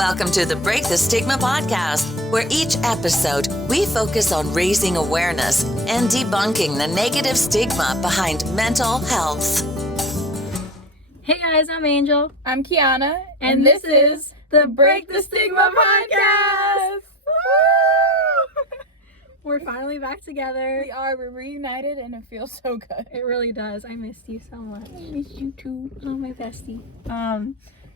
Welcome to the Break the Stigma podcast, where each episode we focus on raising awareness and debunking the negative stigma behind mental health. Hey guys, I'm Angel. I'm Kianah. And this is the Break the Stigma podcast. We're finally back together. We are. We're reunited and it feels so good. It really does. I missed you so much. I missed you too. Oh, my bestie.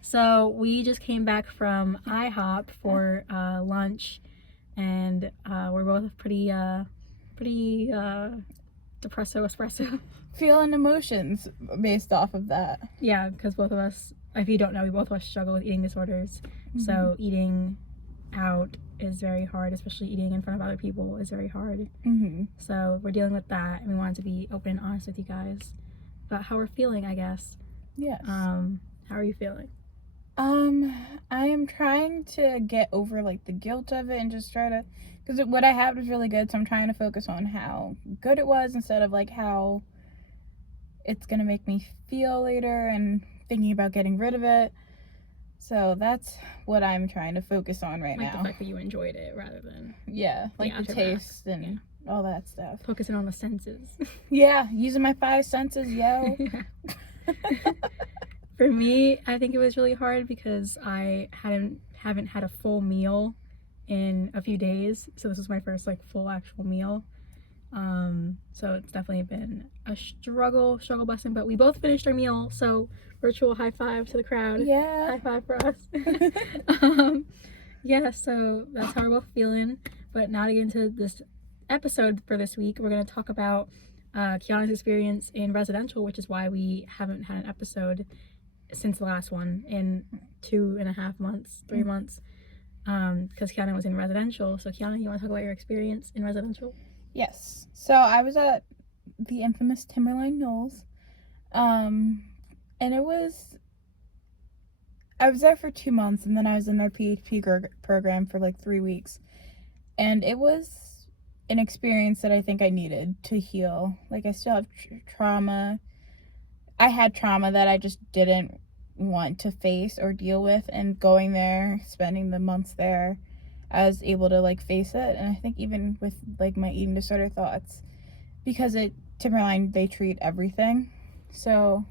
So we just came back from IHOP for lunch, and we're both pretty depresso espresso. Feeling emotions based off of that. Yeah, because both of us, if you don't know, we both of us struggle with eating disorders. Mm-hmm. So eating out is very hard, especially eating in front of other people is very hard. Mm-hmm. So we're dealing with that, and we wanted to be open and honest with you guys about how we're feeling, I guess. Yes. How are you feeling? I am trying to get over like the guilt of it and just try to, because what I had was really good, so I'm trying to focus on how good it was instead of like how it's gonna make me feel later and thinking about getting rid of it. So that's what I'm trying to focus on right now. Like the fact that you enjoyed it rather than... Yeah, like the taste and all that stuff. Focusing on the senses. Yeah, using my 5 senses, yo. For me, I think it was really hard because I haven't had a full meal in a few days. So this was my first like full actual meal. So it's definitely been a struggle busting, but we both finished our meal, so virtual high five to the crowd. Yeah. High five for us. Yeah, so that's how we're both feeling. But now to get into this episode for this week, we're going to talk about Kianah's experience in residential, which is why we haven't had an episode since the last one in 2.5 months, 3 months, because Kianah was in residential. So Kianah, you want to talk about your experience in residential? Yes. So I was at the infamous Timberline Knolls, and I was there for 2 months, and then I was in their PhD program for like 3 weeks, and it was an experience that I think I needed to heal. Like I still have trauma. I had trauma that I just didn't want to face or deal with, and going there, spending the months there, I was able to like face it. And I think even with like my eating disorder thoughts, because at Timberline they treat everything, so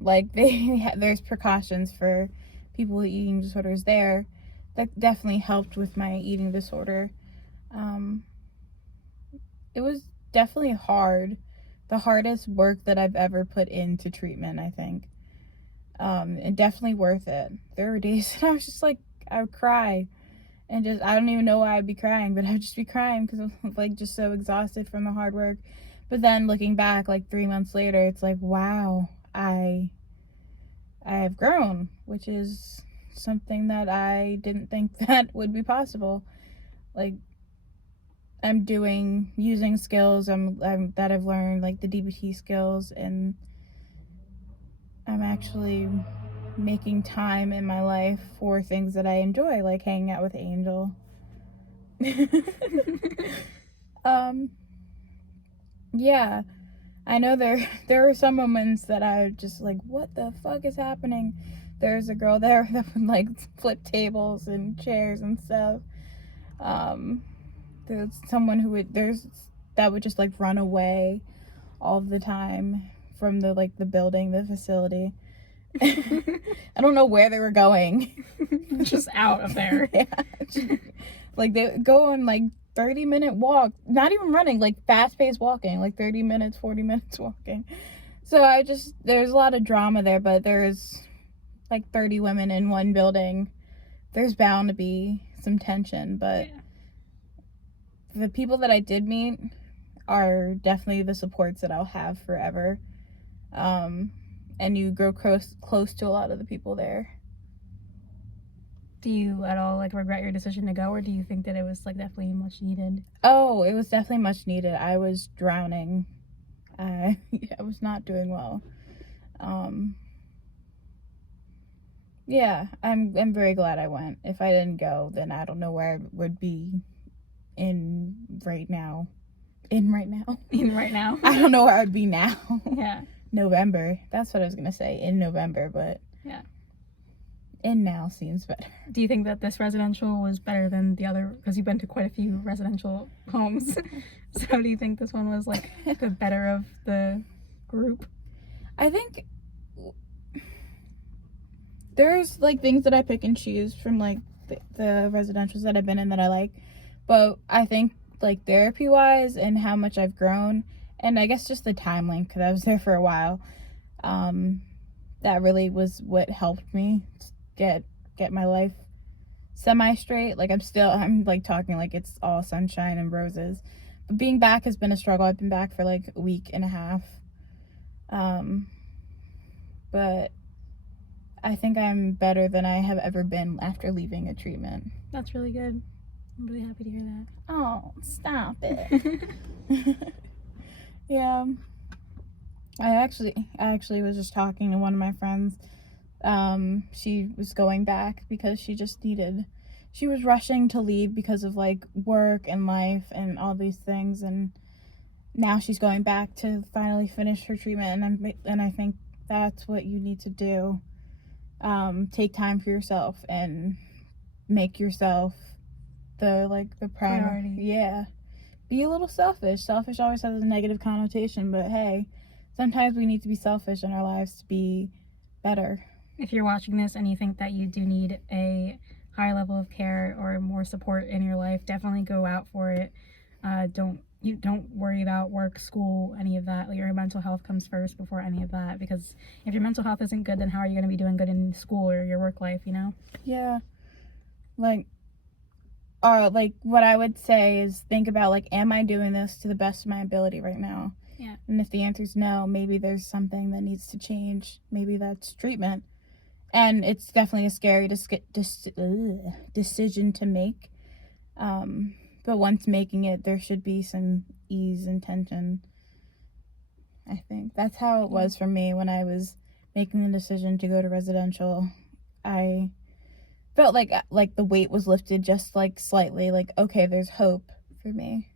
like there's precautions for people with eating disorders there. That definitely helped with my eating disorder. It was definitely hard, the hardest work that I've ever put into treatment, I think. And definitely worth it. There were days that I was just like, I would cry. And just, I don't even know why I'd be crying, but I'd just be crying because I'm like just so exhausted from the hard work. But then looking back like 3 months later, it's like, wow, I have grown, which is something that I didn't think that would be possible. Like, I'm using skills that I've learned, like the DBT skills, and I'm actually making time in my life for things that I enjoy, like hanging out with Angel. Yeah, I know there were some moments that I was just like, what the fuck is happening? There's a girl there that would like flip tables and chairs and stuff. There's someone that would just like run away all the time from the building, the facility. I don't know where they were going. Just out of there. Yeah. Like they go on like 30-minute walk, not even running, like fast-paced walking, like 30 minutes, 40 minutes walking. So there's a lot of drama there, but there's like 30 women in one building. There's bound to be some tension, but the people that I did meet are definitely the supports that I'll have forever. And you grow close to a lot of the people there. Do you at all like regret your decision to go, or do you think that it was like definitely much needed? Oh, it was definitely much needed. I was drowning. I was not doing well. Yeah, I'm very glad I went. If I didn't go, then I don't know where I would be right now. I don't know where I would be now. Yeah. November. That's what I was gonna say, in November, but yeah. in now seems better. Do you think that this residential was better than the other? Because you've been to quite a few residential homes. So do you think this one was like the better of the group? I think there's like things that I pick and choose from like the residentials that I've been in that I like, but I think like therapy wise and how much I've grown, and I guess just the time length because I was there for a while, that really was what helped me get my life semi straight. Like I'm like talking like it's all sunshine and roses, but being back has been a struggle. I've been back for like a week and a half, but I think I'm better than I have ever been after leaving a treatment. That's really good. I'm really happy to hear that. Oh, stop it. Yeah. I actually was just talking to one of my friends. She was going back because she was rushing to leave because of like work and life and all these things, and now she's going back to finally finish her treatment, and I think that's what you need to do. Take time for yourself and make yourself the priority. Yeah. Be a little selfish. Selfish always has a negative connotation, but hey, sometimes we need to be selfish in our lives to be better. If you're watching this and you think that you do need a higher level of care or more support in your life, definitely go out for it. Don't worry about work, school, any of that. Like, your mental health comes first before any of that, because if your mental health isn't good, then how are you going to be doing good in school or your work life, you know? Yeah. Like what I would say is think about like, am I doing this to the best of my ability right now? Yeah. And if the answer is no, maybe there's something that needs to change. Maybe that's treatment. And it's definitely a scary decision to make. But once making it, there should be some ease and tension. I think that's how it was for me when I was making the decision to go to residential. I felt like the weight was lifted just like slightly, like, okay, there's hope for me.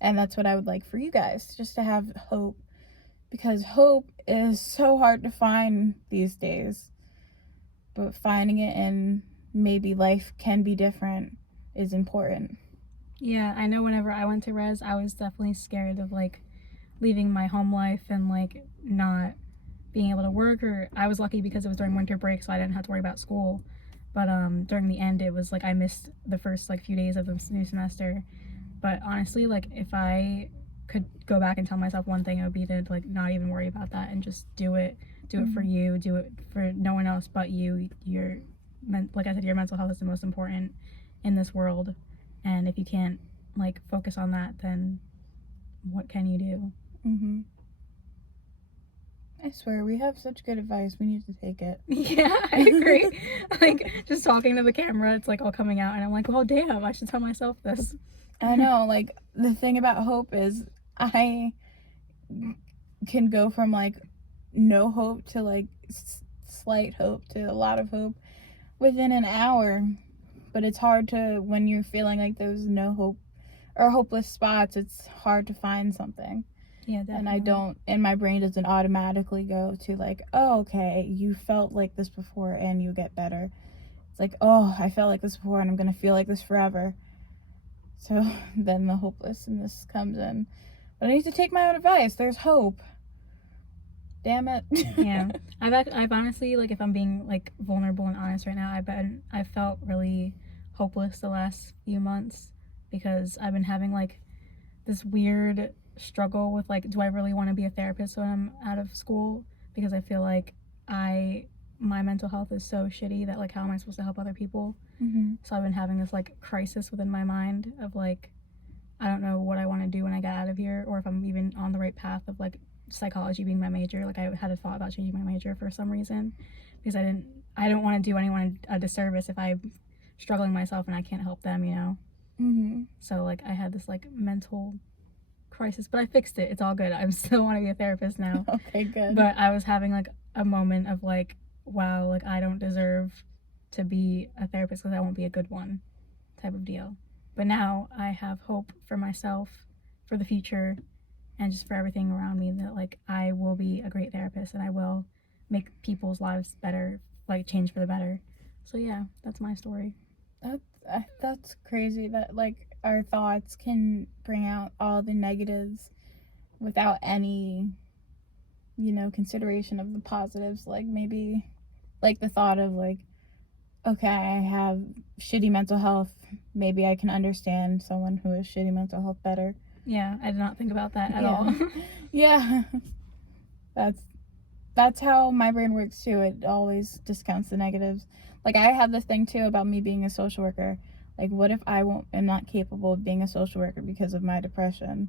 And that's what I would like for you guys, just to have hope, because hope is so hard to find these days, but finding it and maybe life can be different is important. Yeah, I know whenever I went to res, I was definitely scared of like leaving my home life and like not being able to work, or I was lucky because it was during winter break, so I didn't have to worry about school. But during the end, it was like I missed the first like few days of the new semester. But honestly, like if I could go back and tell myself one thing, it would be to like not even worry about that and just do it for you, do it for no one else but you. Like I said, your mental health is the most important in this world, and if you can't like focus on that, then what can you do? I swear, we have such good advice. We need to take it. Yeah, I agree. Like, just talking to the camera, it's like all coming out, and I'm like, well, damn, I should tell myself this. I know, like, the thing about hope is I can go from like no hope to like slight hope to a lot of hope within an hour, but it's hard to, when you're feeling like there's no hope or hopeless spots, it's hard to find something. Yeah, definitely. And I don't, and my brain doesn't automatically go to like, oh, okay, you felt like this before and you get better. It's like, oh, I felt like this before and I'm gonna feel like this forever. So then the hopelessness comes in. But I need to take my own advice. There's hope. Damn it. Yeah. I've honestly, like, if I'm being like vulnerable and honest right now, I've felt really hopeless the last few months, because I've been having like this weird struggle with like, do I really want to be a therapist when I'm out of school? Because I feel like my mental health is so shitty that like, how am I supposed to help other people? So I've been having this like crisis within my mind of like, I don't know what I want to do when I get out of here, or if I'm even on the right path of like psychology being my major. Like, I had a thought about changing my major for some reason, because I don't want to do anyone a disservice if I'm struggling myself and I can't help them, you know? So like, I had this like mental crisis, but I fixed it. It's all good. I still want to be a therapist now. Okay, good. But I was having like a moment of like, wow, like I don't deserve to be a therapist because I won't be a good one, type of deal. But now I have hope for myself, for the future, and just for everything around me, that like I will be a great therapist and I will make people's lives better, like change for the better. So yeah, that's my story. That's crazy that like our thoughts can bring out all the negatives without any, consideration of the positives. Like maybe like the thought of like, okay, I have shitty mental health. Maybe I can understand someone who has shitty mental health better. Yeah, I did not think about that at all. Yeah. That's how my brain works too. It always discounts the negatives. Like I have this thing too about me being a social worker. Like what if I am not capable of being a social worker because of my depression?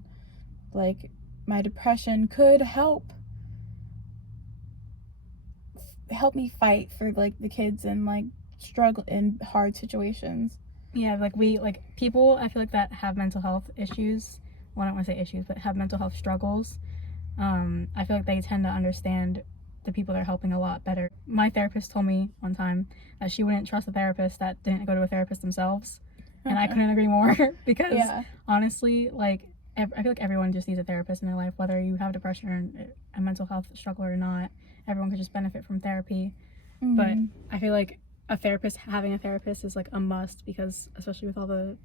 Like my depression could help me fight for like the kids and like struggle in hard situations. Yeah, like we like people I feel like that have mental health issues. Well, I don't want to say issues, but have mental health struggles. I feel like they tend to understand the people they're helping a lot better. My therapist told me one time that she wouldn't trust a therapist that didn't go to a therapist themselves, and I couldn't agree more because honestly, like I feel like everyone just needs a therapist in their life, whether you have depression or a mental health struggle or not. Everyone could just benefit from therapy. Mm-hmm. But I feel like having a therapist is like a must, because especially with all the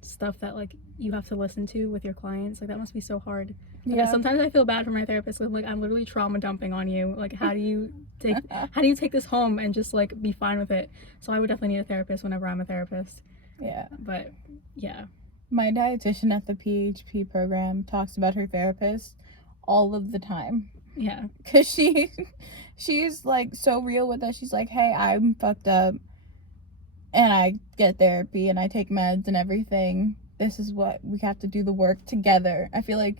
stuff that like you have to listen to with your clients, like that must be so hard. Because sometimes I feel bad for my therapist. I'm like, I'm literally trauma dumping on you. Like, how do you take this home and just like be fine with it? So I would definitely need a therapist whenever I'm a therapist. Yeah. But yeah. My dietitian at the PHP program talks about her therapist all of the time. Yeah. Cause she's like so real with it. She's like, hey, I'm fucked up and I get therapy and I take meds and everything. This is what we have to do, the work together. I feel like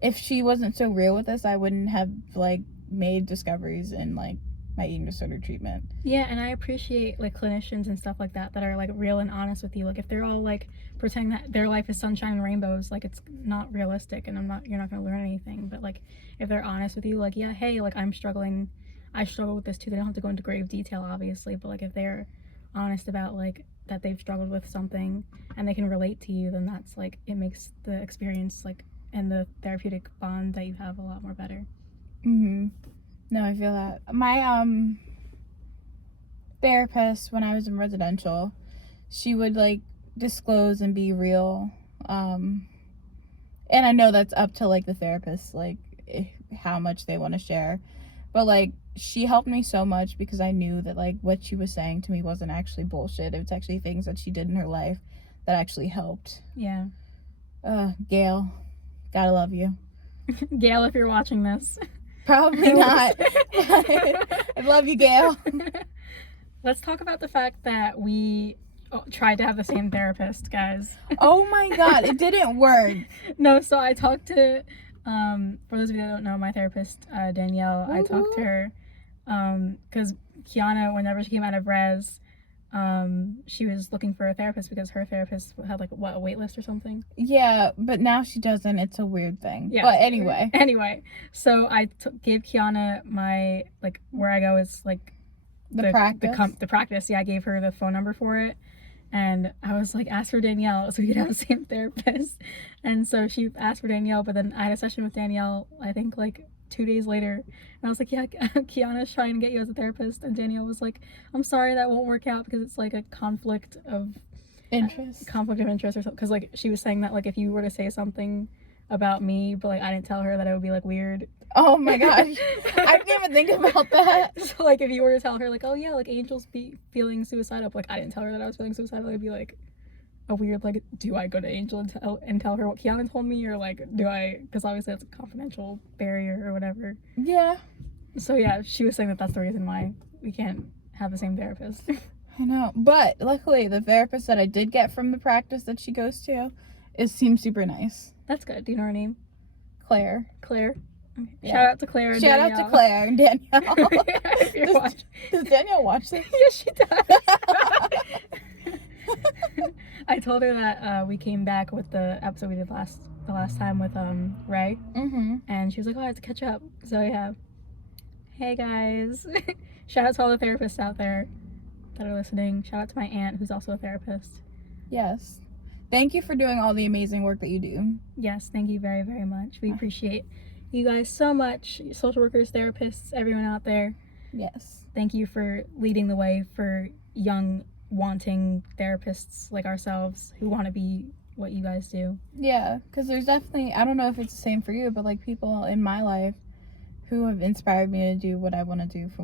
if she wasn't so real with us, I wouldn't have like made discoveries in like my eating disorder treatment. Yeah, and I appreciate like clinicians and stuff like that are like real and honest with you. Like if they're all like pretending that their life is sunshine and rainbows, like it's not realistic, and you're not gonna learn anything. But like if they're honest with you, like, yeah, hey, like I struggle with this too. They don't have to go into grave detail, obviously, but like if they're honest about like that they've struggled with something and they can relate to you, then that's like, it makes the experience like and the therapeutic bond that you have a lot more better. No, I feel that. My therapist when I was in residential, she would like disclose and be real. And I know that's up to like the therapist, like how much they want to share. But like she helped me so much because I knew that like what she was saying to me wasn't actually bullshit. It was actually things that she did in her life that actually helped. Yeah. Gail, gotta love you. Gail, if you're watching this. Probably not. I love you, Gail. Let's talk about the fact that we tried to have the same therapist, guys. Oh my god, it didn't work. No, so I talked to, for those of you that don't know, my therapist, Danielle. I talked to her because Kianah, whenever she came out of res, she was looking for a therapist because her therapist had like a wait list or something. Yeah, but now she doesn't. It's a weird thing. Yeah. But anyway, so I gave Kianah my like where I go is like the practice. Yeah, I gave her the phone number for it, and I was like, ask for Danielle so we could have the same therapist. And so she asked for Danielle, but then I had a session with Danielle, I think like 2 days later, and I was like, yeah, Kianah's trying to get you as a therapist, and Danielle was like, I'm sorry, that won't work out because it's like a conflict of interest or something, because like she was saying that like if you were to say something about me but like I didn't tell her, that it would be like weird. Oh my gosh. I didn't even think about that. So like if you were to tell her like, oh yeah, like Angel's feeling suicidal, but like I didn't tell her that I was feeling suicidal, it'd be like a weird, like, do I go to Angel and tell her what Kianah told me, or like do I, because obviously that's a confidential barrier or whatever. Yeah. So yeah, she was saying that that's the reason why we can't have the same therapist. I know, but luckily the therapist that I did get from the practice that she goes to seems super nice. That's good. Do you know her name? Claire. Okay. Yeah. Shout out to Claire and Shout Danielle. out to Claire and Danielle. Does Danielle watch this? Yes, she does. I told her that we came back with the episode we did the last time with Ray, and she was like, oh, I have to catch up. So yeah, hey guys. Shout out to all the therapists out there that are listening. Shout out to my aunt, who's also a therapist. Yes, thank you for doing all the amazing work that you do. Yes, thank you very, very much. We appreciate you guys so much, social workers, therapists, everyone out there. Yes, thank you for leading the way for young wanting therapists like ourselves who want to be what you guys do. Yeah, because there's definitely, I don't know if it's the same for you, but like people in my life who have inspired me to do what I want to do for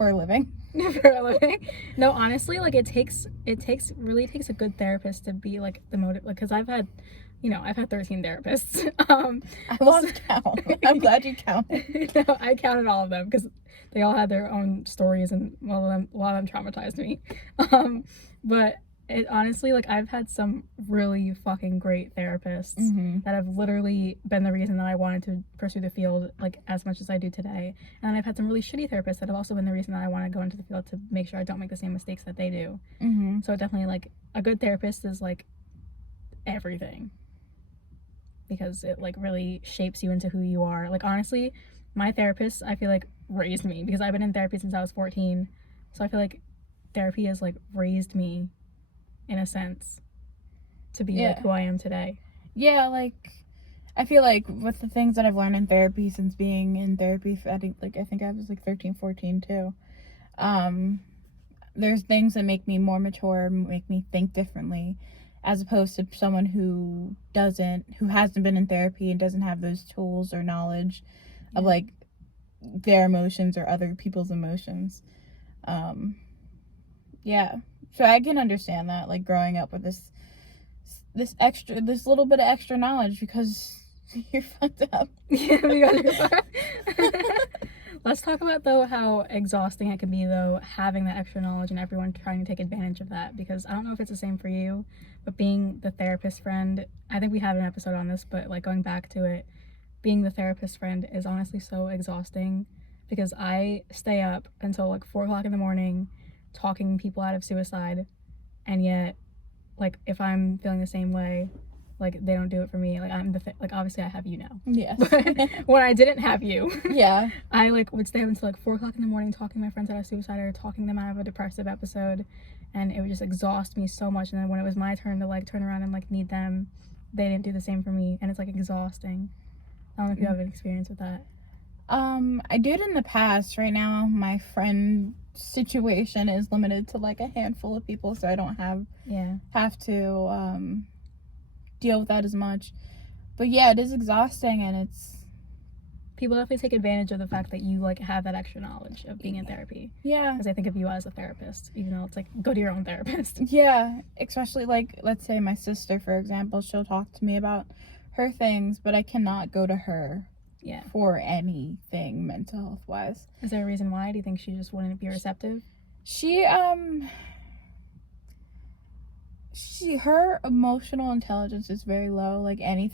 a living. For a living. No, honestly, like it really takes a good therapist to be like the motive, like, because I've had 13 therapists. I lost count. I'm glad you counted. No, I counted all of them because they all had their own stories, and a lot of them traumatized me. But it honestly, like, I've had some really fucking great therapists that have literally been the reason that I wanted to pursue the field like as much as I do today. And I've had some really shitty therapists that have also been the reason that I want to go into the field to make sure I don't make the same mistakes that they do. So definitely, like, a good therapist is like everything, because it like really shapes you into who you are. Like, honestly, my therapist, I feel like, raised me, because I've been in therapy since I was 14. So I feel like therapy has like raised me in a sense to be like who I am today. Yeah, like I feel like with the things that I've learned in therapy since being in therapy I think I was like 13, 14 too. There's things that make me more mature, make me think differently, as opposed to someone who hasn't been in therapy and doesn't have those tools or knowledge of like their emotions or other people's emotions. So I can understand that, like, growing up with this little bit of extra knowledge because you're fucked up. Let's talk about, though, how exhausting it can be, though, having that extra knowledge and everyone trying to take advantage of that. Because I don't know if it's the same for you, but being the therapist friend, I think we had an episode on this, but like going back to it, being the therapist friend is honestly so exhausting, because I stay up until like 4 o'clock in the morning talking people out of suicide, and yet, like, if I'm feeling the same way, like, they don't do it for me. Like, I'm like, obviously I have you now. Yes. But when I didn't have you, yeah, I like would stay up until like 4 o'clock in the morning talking my friends out of suicide or talking them out of a depressive episode, and it would just exhaust me so much. And then when it was my turn to like turn around and like need them, they didn't do the same for me, and it's like exhausting. I don't know if you have an experience with that. I did in the past. Right now, my friend situation is limited to like a handful of people, so I don't have to deal with that as much. But yeah, it is exhausting, and it's people definitely take advantage of the fact that you like have that extra knowledge of being in therapy. Yeah, because I think of you as a therapist, even though it's like, go to your own therapist. Yeah, especially like, let's say my sister, for example, she'll talk to me about her things, but I cannot go to her for anything mental health wise. Is there a reason why? Do you think she just wouldn't be receptive? Her emotional intelligence is very low. Like, any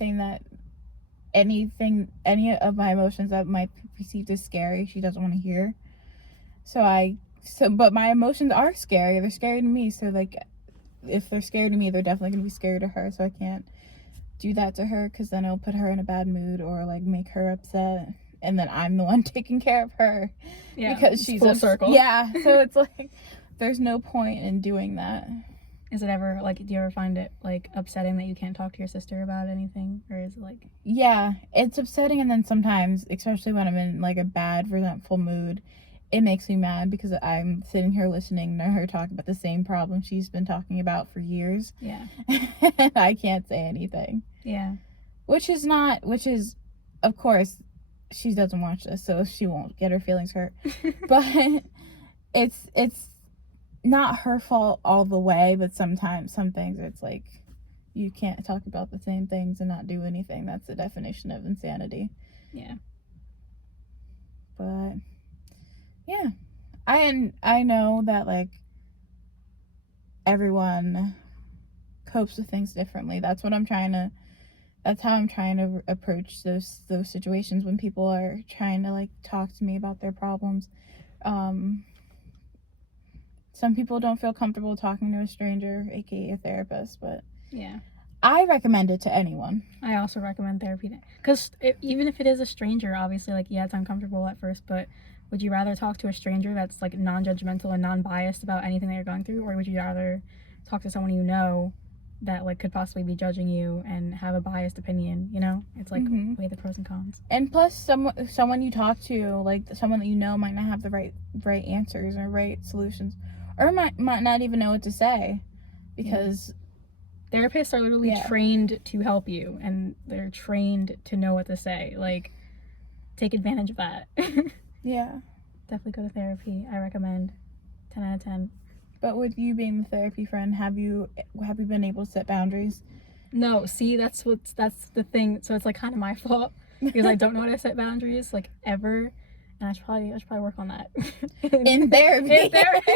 of my emotions that might be perceived as scary, she doesn't want to hear. But my emotions are scary. They're scary to me. So like, if they're scary to me, they're definitely gonna be scary to her. So I can't do that to her, because then it'll put her in a bad mood or like make her upset, and then I'm the one taking care of her because she's full circle. So it's like there's no point in doing that. Is it ever like, do you ever find it like upsetting that you can't talk to your sister about anything, or is it like? Yeah, it's upsetting, and then sometimes, especially when I'm in like a bad, resentful mood, it makes me mad because I'm sitting here listening to her talk about the same problem she's been talking about for years. Yeah. And I can't say anything. Yeah. Which is, of course, she doesn't watch this, so she won't get her feelings hurt. But it's not her fault all the way, but sometimes some things it's like you can't talk about the same things and not do anything. That's the definition of insanity. Yeah. But yeah, I know that like everyone copes with things differently. That's how I'm trying to approach those situations when people are trying to like talk to me about their problems. Some people don't feel comfortable talking to a stranger, aka a therapist, but yeah, I recommend it to anyone. I also recommend therapy, because even if it is a stranger, obviously, like, yeah, it's uncomfortable at first, but would you rather talk to a stranger that's like non-judgmental and non-biased about anything that you're going through, or would you rather talk to someone you know that like could possibly be judging you and have a biased opinion, you know? It's like weigh the pros and cons. And plus someone you talk to, like someone that you know, might not have the right answers or right solutions, or might not even know what to say, because therapists are literally trained to help you, and they're trained to know what to say. Like, take advantage of that. Yeah, definitely go to therapy. I recommend. 10 out of 10. But with you being the therapy friend, have you been able to set boundaries? No, see, that's the thing. So it's like kind of my fault, because I don't know how to set boundaries, like, ever. And I should probably work on that. In therapy. In therapy.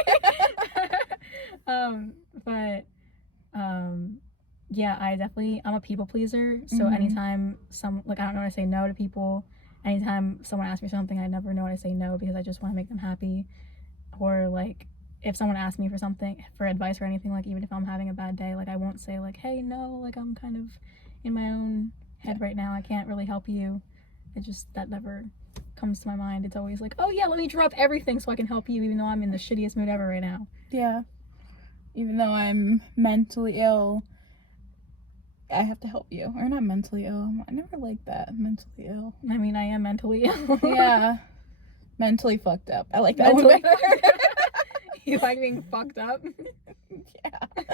Yeah, I'm a people pleaser. So anytime I don't know how to say no to people. Anytime someone asks me something, I never know how to say no, because I just want to make them happy. Or like, if someone asks me for advice or anything, like, even if I'm having a bad day, like, I won't say like, hey, no, like, I'm kind of in my own head right now, I can't really help you. That never comes to my mind. It's always like, oh yeah, let me drop everything so I can help you, even though I'm in the shittiest mood ever right now. Yeah. Even though I'm mentally ill, I have to help you. Or not mentally ill. I never liked that. Mentally ill. I mean, I am mentally ill. Yeah. Mentally fucked up. I like that one better. You like being fucked up? Yeah.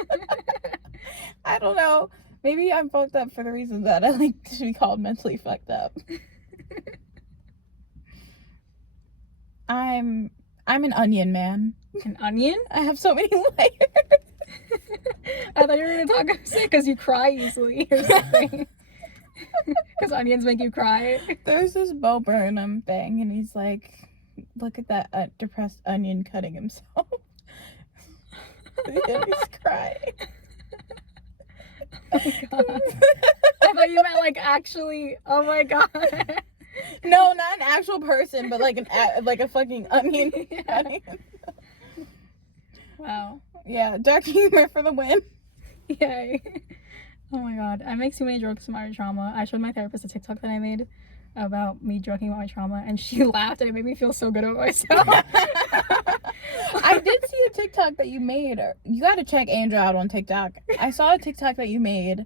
I don't know. Maybe I'm fucked up for the reason that I like to be called mentally fucked up. I'm an onion man. An onion? I have so many layers. I thought you were gonna talk because you cry easily or something. Because onions make you cry. There's this Bo Burnham thing, and he's like, look at that depressed onion cutting himself. And he's crying. Oh my god. I thought you meant like actually. Oh my god. No, not an actual person, but like a fucking onion. Yeah. Wow. Yeah, dark humor for the win. Yay. Oh my god. I make too many jokes about my trauma. I showed my therapist a TikTok that I made about me joking about my trauma, and she laughed, and it made me feel so good about myself. I did see a TikTok that you made. You gotta check Andrew out on TikTok. I saw a TikTok that you made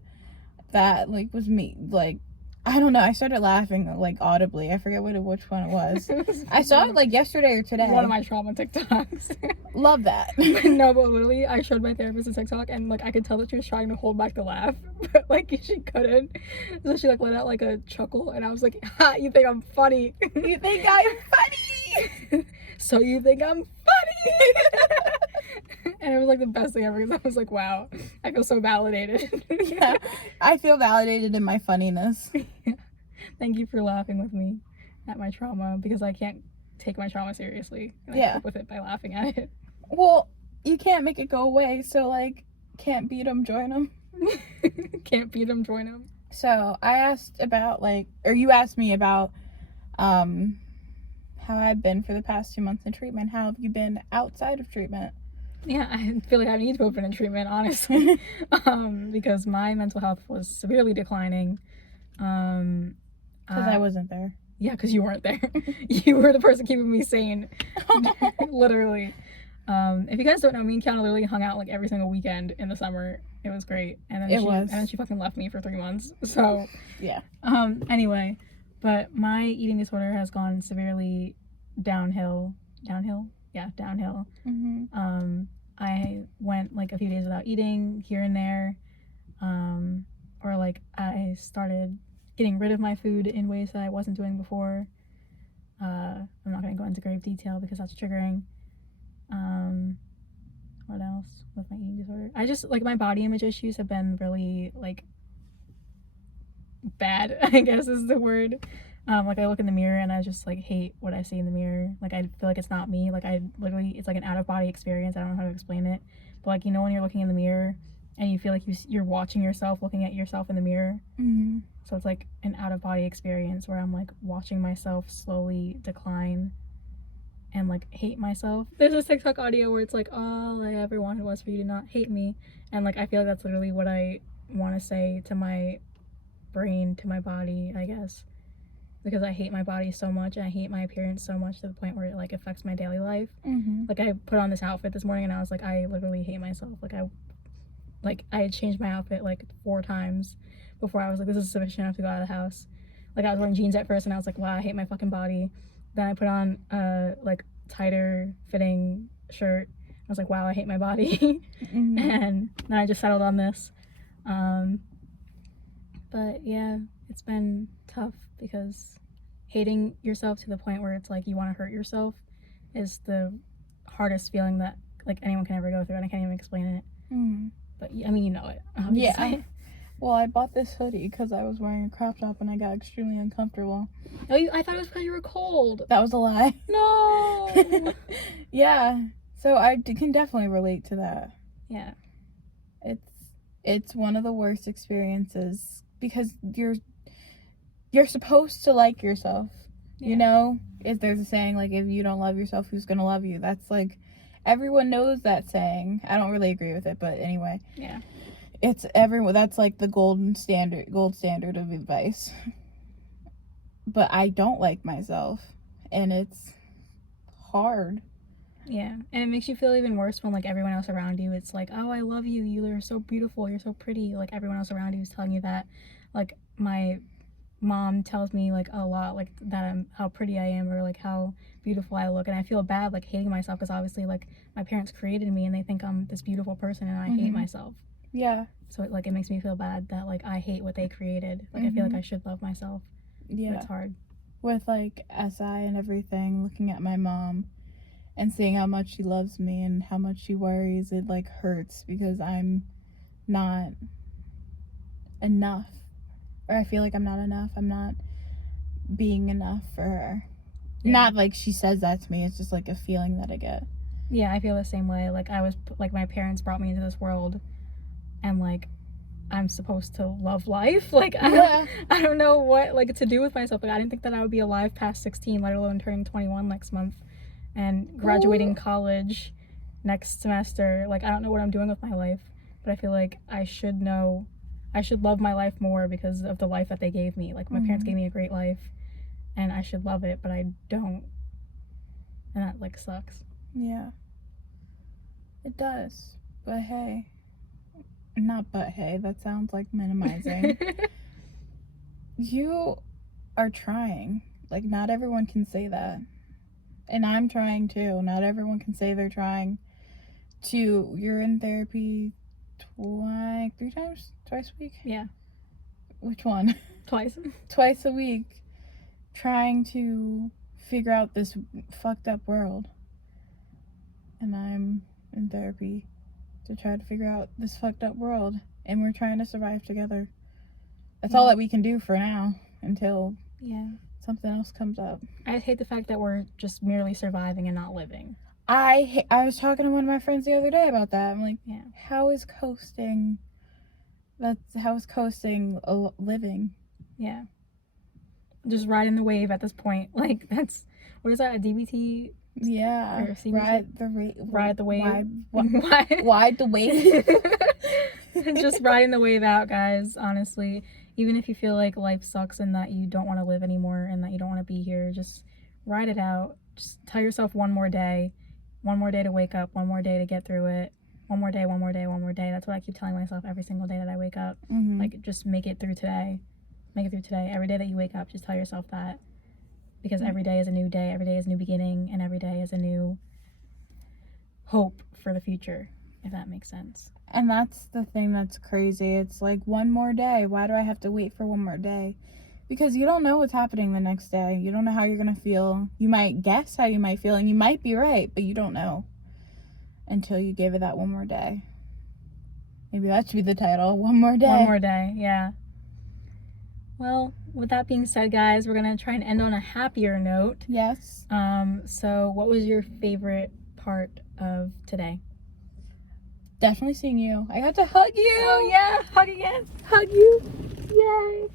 that like was me, like, I don't know, I started laughing like audibly. I forget which one it was. I saw it like yesterday or today. One of my trauma TikToks. Love that. No, but literally, I showed my therapist a TikTok, and like I could tell that she was trying to hold back the laugh, but like she couldn't. So she like let out like a chuckle, and I was like, "Ha! You think I'm funny? You think I'm funny? So you think I'm funny?" And it was like the best thing ever, because I was like, "Wow, I feel so validated." Yeah, I feel validated in my funniness. Thank you for laughing with me at my trauma, because I can't take my trauma seriously. And I cope with it by laughing at it. Well, you can't make it go away, so like, can't beat them, join them. Can't beat them, join them. So I asked about you asked me about how I've been for the past 2 months in treatment. How have you been outside of treatment? Yeah, I feel like I need to open in treatment, honestly, because my mental health was severely declining. Because I wasn't there. Yeah, because you weren't there. You were the person keeping me sane. Literally. If you guys don't know, me and Kianah literally hung out like every single weekend in the summer. It was great. And then she fucking left me for 3 months. So yeah. Anyway, but my eating disorder has gone severely downhill. Yeah, downhill. Mm-hmm. I went like a few days without eating here and there. Or like I started getting rid of my food in ways that I wasn't doing before. I'm not going to go into grave detail because that's triggering. What else with my eating disorder? I just, like, my body image issues have been really, like, bad, I guess is the word. Like, I look in the mirror and I just, like, hate what I see in the mirror. Like, I feel like it's not me. Like, it's like an out-of-body experience. I don't know how to explain it. But, like, you know when you're looking in the mirror and you feel like you're watching yourself, looking at yourself in the mirror? Mm-hmm. So it's, like, an out-of-body experience where I'm, like, watching myself slowly decline and like hate myself. There's a TikTok audio where it's like, all I ever wanted was for you to not hate me, and like I feel like that's literally what I want to say to my brain, to my body, I guess, because I hate my body so much and I hate my appearance so much to the point where it like affects my daily life. Mm-hmm. Like I put on this outfit this morning and I was like, I literally hate myself. Like like, I had changed my outfit, like, 4 times before I was like, this is sufficient enough to go out of the house. Like, I was wearing jeans at first, and I was like, wow, I hate my fucking body. Then I put on a, like, tighter fitting shirt. I was like, wow, I hate my body. Mm-hmm. And then I just settled on this. But yeah, it's been tough because hating yourself to the point where it's like you want to hurt yourself is the hardest feeling that like anyone can ever go through, and I can't even explain it. Mm-hmm. But I mean, you know it, obviously. Yeah. Well, I bought this hoodie because I was wearing a crop top and I got extremely uncomfortable. Oh, I thought it was because you were cold. That was a lie. No. Yeah. So I can definitely relate to that. Yeah. It's one of the worst experiences because you're supposed to like yourself. Yeah. You know, if there's a saying like, if you don't love yourself, who's gonna love you? That's like, everyone knows that saying. I don't really agree with it, but anyway. Yeah. It's everyone. That's like the gold standard of advice. But I don't like myself, and it's hard. Yeah, and it makes you feel even worse when like everyone else around you, it's like, oh, I love you, you're so beautiful, you're so pretty. Like everyone else around you is telling you that. Like my mom tells me like a lot, like that I'm how pretty I am or like how beautiful I look, and I feel bad like hating myself because obviously like my parents created me and they think I'm this beautiful person and I hate myself. Yeah. So it makes me feel bad that like I hate what they created. Like I feel like I should love myself. Yeah. But it's hard. With like SI and everything, looking at my mom and seeing how much she loves me and how much she worries, it like hurts because I'm not enough. Or I feel like I'm not enough. I'm not being enough for her. Yeah. Not like she says that to me, it's just like a feeling that I get. Yeah, I feel the same way. Like I was like my parents brought me into this world and like I'm supposed to love life. Like I don't know what like to do with myself. Like I didn't think that I would be alive past 16, let alone turning 21 next month and graduating college next semester. Like I don't know what I'm doing with my life, but I feel like I should love my life more because of the life that they gave me. Like my parents gave me a great life and I should love it, but I don't. And that like sucks. Yeah. It does. But hey. That sounds like minimizing. You are trying. Like, not everyone can say that. And I'm trying too. Not everyone can say they're trying to. You're in therapy twice a week? Yeah. Which one? Twice. Twice a week. Trying to figure out this fucked up world. And I'm in therapy to try to figure out this fucked up world, and we're trying to survive together. That's all that we can do for now until something else comes up. I hate the fact that we're just merely surviving and not living. I was talking to one of my friends the other day about that. I'm like, how is coasting living? Yeah, just riding the wave at this point. Like that's, what is that, a DBT? Yeah, ride the wave. Ride the wave. Just riding the wave out, guys. Honestly, even if you feel like life sucks and that you don't want to live anymore and that you don't want to be here, just ride it out. Just tell yourself one more day to wake up, one more day to get through it, one more day. That's what I keep telling myself every single day that I wake up. Like, just make it through today. Every day that you wake up, just tell yourself that. Because every day is a new day, every day is a new beginning, and every day is a new hope for the future, if that makes sense. And that's the thing that's crazy. It's like, one more day. Why do I have to wait for one more day? Because you don't know what's happening the next day. You don't know how you're going to feel. You might guess how you might feel, and you might be right, but you don't know until you give it that one more day. Maybe that should be the title, One More Day. One more day, yeah. Well, with that being said, guys, we're going to try and end on a happier note. Yes. So what was your favorite part of today? Definitely seeing you. I got to hug you. Oh, yeah. Hug again. Hug you. Yay.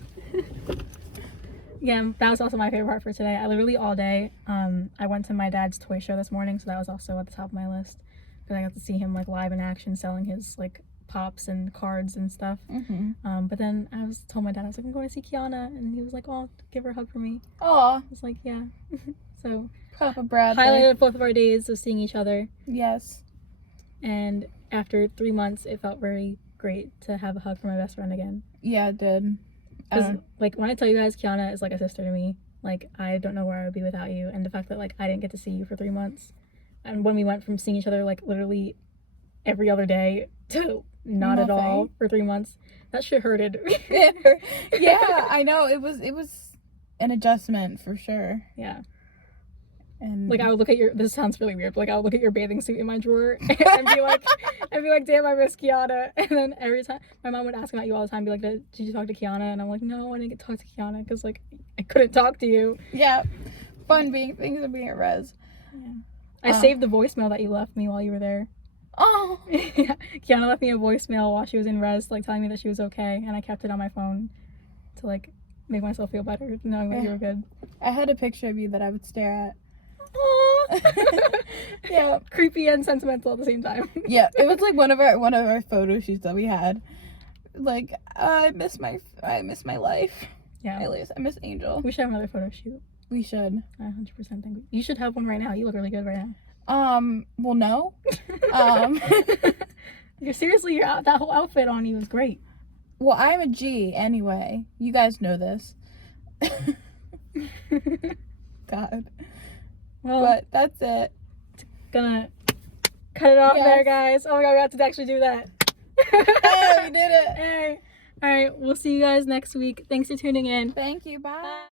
Yeah, that was also my favorite part for today. I literally all day, I went to my dad's toy show this morning, so that was also at the top of my list. Because I got to see him, like, live in action selling his, like, pops and cards and stuff. But then I told my dad, I was like, I'm going to see Kianah, and he was like, oh, give her a hug for me. Aw. I was like, yeah. So Papa Bradley highlighted both of our days of seeing each other. Yes. And after 3 months, it felt very great to have a hug from my best friend again. Yeah, it did. Because, like, when I tell you guys, Kianah is like a sister to me. Like, I don't know where I would be without you. And the fact that, like, I didn't get to see you for 3 months. And when we went from seeing each other, like, literally every other day to not at all for 3 months, that shit hurted. Yeah, I know. It was an adjustment for sure. Yeah. And like, I would look at this sounds really weird, but like, I would look at your bathing suit in my drawer and be like, damn, I miss Kianah. And then every time my mom would ask about you all the time, be like, did you talk to Kianah? And I'm like, no, I didn't get to talk to Kianah because, like, I couldn't talk to you. Yeah. Things of being at res. Yeah. I saved the voicemail that you left me while you were there. Oh. Yeah. Kianah left me a voicemail while she was in res, like, telling me that she was okay, and I kept it on my phone to, like, make myself feel better knowing that you were good. I had a picture of you that I would stare at. Aww. Yeah. Creepy and sentimental at the same time. Yeah, it was like one of our photo shoots that we had. Like, I miss my life. Yeah. I miss Angel. We should have another photo shoot. We should. I 100% think you should have one right now. You look really good right now. Well, no. Seriously, that whole outfit on you was great. Well, I'm a G anyway. You guys know this. God. Well, but that's it. Gonna cut it off there, guys. Oh my god, we have to actually do that. Hey, we did it. Hey. All right, we'll see you guys next week. Thanks for tuning in. Thank you. Bye.